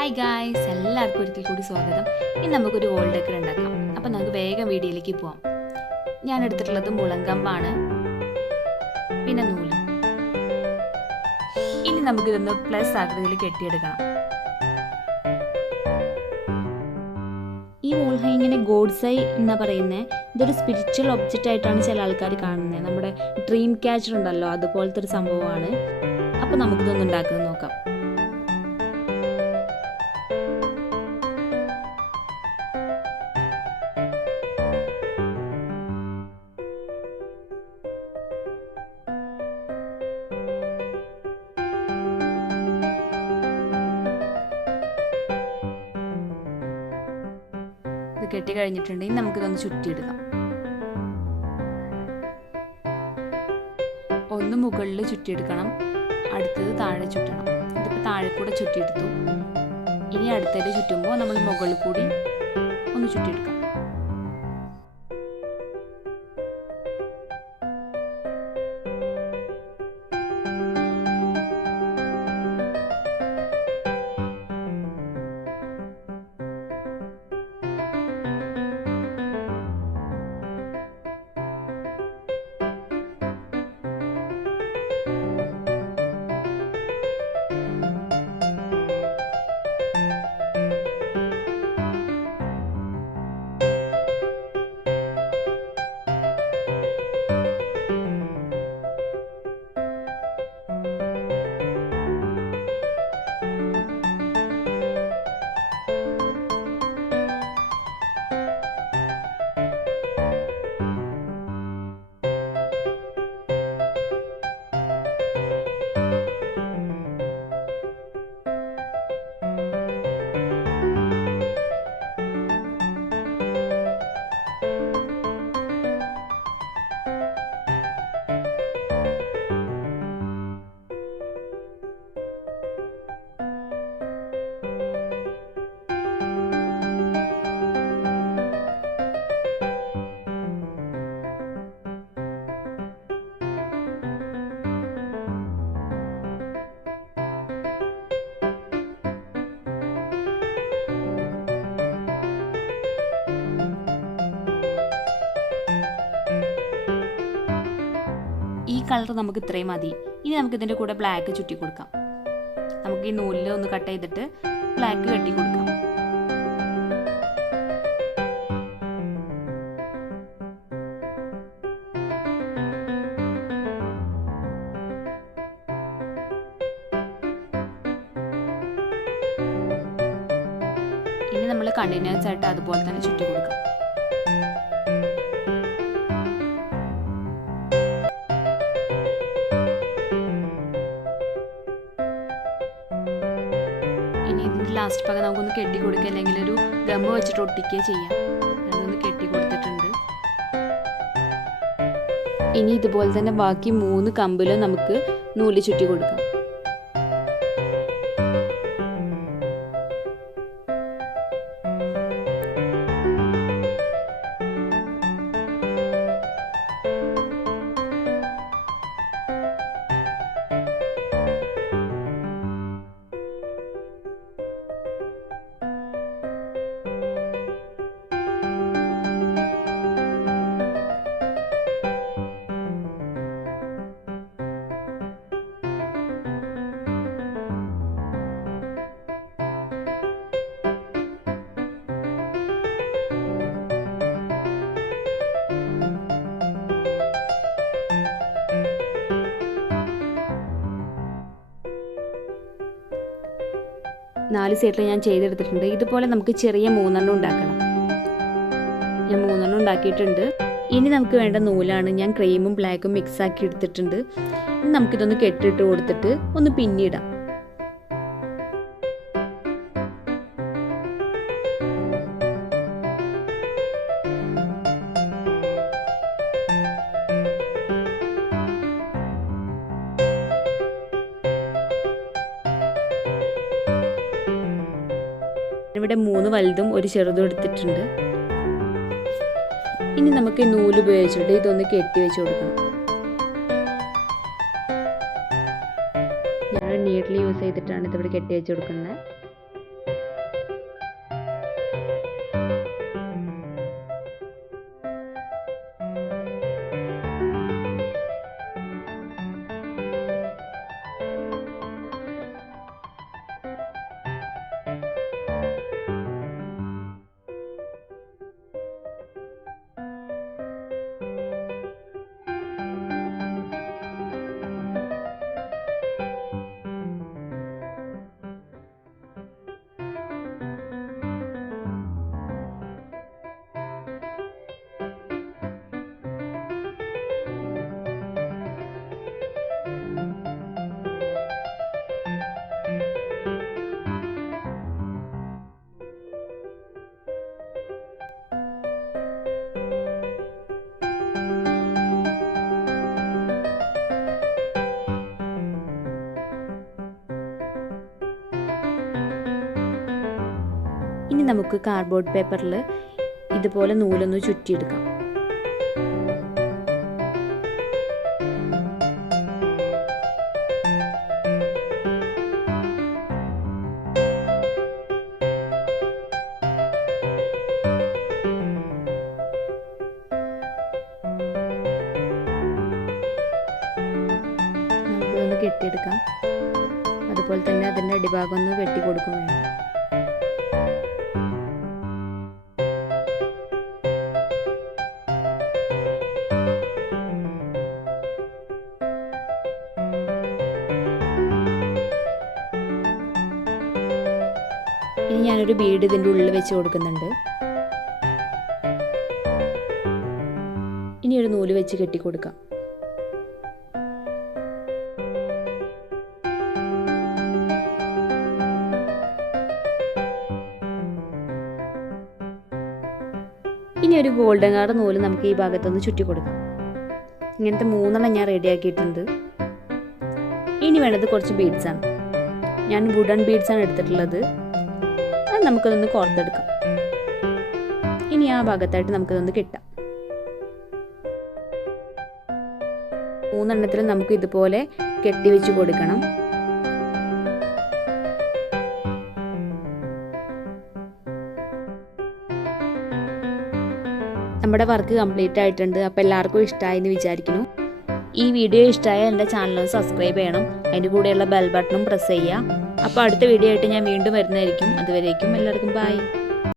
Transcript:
Hi guys, എല്ലാവർക്കും ഒരിക്കൽ കൂടി സ്വാഗതം. ഇനി നമുക്കൊരു വോൾ ഡെക്കർ ഉണ്ടാക്കാം. അപ്പം നമുക്ക് വേഗം വീഡിയോയിലേക്ക് പോവാം. ഞാൻ എടുത്തിട്ടുള്ളത് മുളങ്കമ്പാണ്, പിന്നെ നൂല്. ഇനി നമുക്കിതൊന്ന് പ്ലസ് ആകൃതിയിൽ കെട്ടിയെടുക്കണം. ഈ വോൾ ഹാങ്ങിങ്ങിനെ ഗോഡ്സൈ എന്നാ പറയുന്നത്. ഇതൊരു സ്പിരിച്വൽ ഒബ്ജക്റ്റ് ആയിട്ടാണ് ചില ആൾക്കാർ കാണുന്നത്. നമ്മുടെ ഡ്രീം ക്യാച്ചർ ഉണ്ടല്ലോ, അതുപോലത്തെ ഒരു സംഭവമാണ്. അപ്പം നമുക്കിതൊന്ന് ഉണ്ടാക്കുന്നത് നോക്കാം. ഇത് കെട്ടി കഴിഞ്ഞിട്ടുണ്ടെങ്കിൽ നമുക്കിതൊന്ന് ചുറ്റിയെടുക്കാം. ഒന്ന് മുകളിൽ ചുറ്റിയെടുക്കണം, അടുത്തത് താഴെ ചുറ്റണം. ഇതിപ്പോൾ താഴെ കൂടെ ചുറ്റിയെടുത്തു. ഇനി അടുത്തതിൽ ചുറ്റുമ്പോൾ നമ്മൾ മുകളിൽ കൂടി ഒന്ന് ചുറ്റിയെടുക്കാം. ഈ കളർ നമുക്ക് ഇത്രയും മതി. ഇനി നമുക്ക് ഇതിൻ്റെ കൂടെ ബ്ലാക്ക് ചുറ്റി കൊടുക്കാം. നമുക്ക് ഈ നൂലിൽ ഒന്ന് കട്ട് ചെയ്തിട്ട് ബ്ലാക്ക് കെട്ടി കൊടുക്കാം. ഇനി നമ്മൾ കണ്ടിന്യൂസ് ആയിട്ട് അതുപോലെ തന്നെ ചുറ്റി കൊടുക്കാം. ഇനി ഇതിൻ്റെ ലാസ്റ്റ് ഭാഗം നമുക്കൊന്ന് കെട്ടി കൊടുക്കുക, അല്ലെങ്കിൽ ഒരു ഗമ്മ വെച്ചിട്ട് ഒട്ടിക്കുകയോ ചെയ്യാം. അതൊന്ന് കെട്ടി കൊടുത്തിട്ടുണ്ട്. ഇനി ഇതുപോലെ തന്നെ ബാക്കി 3 കമ്പിലും നമുക്ക് നൂല് ചുറ്റി കൊടുക്കാം. നാല് സൈഡിൽ ഞാൻ ചെയ്തെടുത്തിട്ടുണ്ട്. ഇതുപോലെ നമുക്ക് ചെറിയ 3 ഉണ്ടാക്കണം. ഞാൻ 3 ഉണ്ടാക്കിയിട്ടുണ്ട്. ഇനി നമുക്ക് വേണ്ട നൂലാണ്. ഞാൻ ക്രീമും ബ്ലാക്കും മിക്സ് ആക്കി എടുത്തിട്ടുണ്ട്. ഇനി നമുക്കിതൊന്ന് കെട്ടിട്ട് കൊടുത്തിട്ട് ഒന്ന് പിന്നിടാം. ഇവിടെ 3 വലുതും ഒരു ചെറുതും എടുത്തിട്ടുണ്ട്. ഇനി നമുക്ക് നൂല് ഉപയോഗിച്ചിട്ട് ഇതൊന്ന് കെട്ടി വെച്ച് കൊടുക്കണം. ഞാൻ നീഡിൽ യൂസ് ചെയ്തിട്ടാണ് ഇതിവിടെ കെട്ടി വെച്ച് കൊടുക്കുന്നത്. ഇനി നമുക്ക് കാർഡ്ബോർഡ് പേപ്പറിൽ ഇതുപോലെ നൂലൊന്ന് ചുറ്റിയെടുക്കാം. നമുക്കിതൊന്ന് കെട്ടിയെടുക്കാം. അതുപോലെ തന്നെ അതിൻ്റെ അടിഭാഗം ഒന്ന് വെട്ടി കൊടുക്കും വേണം. ഇനി ഞാനൊരു ബീഡ് ഇതിൻ്റെ ഉള്ളിൽ വെച്ച് കൊടുക്കുന്നുണ്ട്. ഇനി ഒരു നൂല് വെച്ച് കെട്ടിക്കൊടുക്കാം. ഇനി ഒരു ഗോൾഡൻ കളർ നൂല് നമുക്ക് ഈ ഭാഗത്തൊന്ന് ചുറ്റി കൊടുക്കാം. ഇങ്ങനത്തെ 3 ഞാൻ റെഡിയാക്കിയിട്ടുണ്ട്. ഇനി വേണ്ടത് കുറച്ച് ബീഡ്സാണ്. ഞാൻ വുഡൻ ബീഡ്സാണ് എടുത്തിട്ടുള്ളത്. അത് നമുക്കതൊന്ന് കോർത്തെടുക്കാം. ഇനി ആ ഭാഗത്തായിട്ട് നമുക്കതൊന്ന് കെട്ടാം. 3 നമുക്ക് ഇതുപോലെ കെട്ടി വെച്ച് കൊടുക്കണം. നമ്മുടെ വർക്ക് കംപ്ലീറ്റ് ആയിട്ടുണ്ട്. അപ്പോൾ എല്ലാവർക്കും ഇഷ്ടമായി എന്ന് വിചാരിക്കുന്നു. ഈ വീഡിയോ ഇഷ്ടമായ എൻ്റെ ചാനൽ സബ്സ്ക്രൈബ് ചെയ്യണം. അതിൻ്റെ കൂടെയുള്ള ബെൽ ബട്ടണും പ്രസ് ചെയ്യുക. അപ്പോൾ അടുത്ത വീഡിയോ ആയിട്ട് ഞാൻ വീണ്ടും വരുന്നതായിരിക്കും. അതുവരേക്കും എല്ലാവർക്കും ബൈ.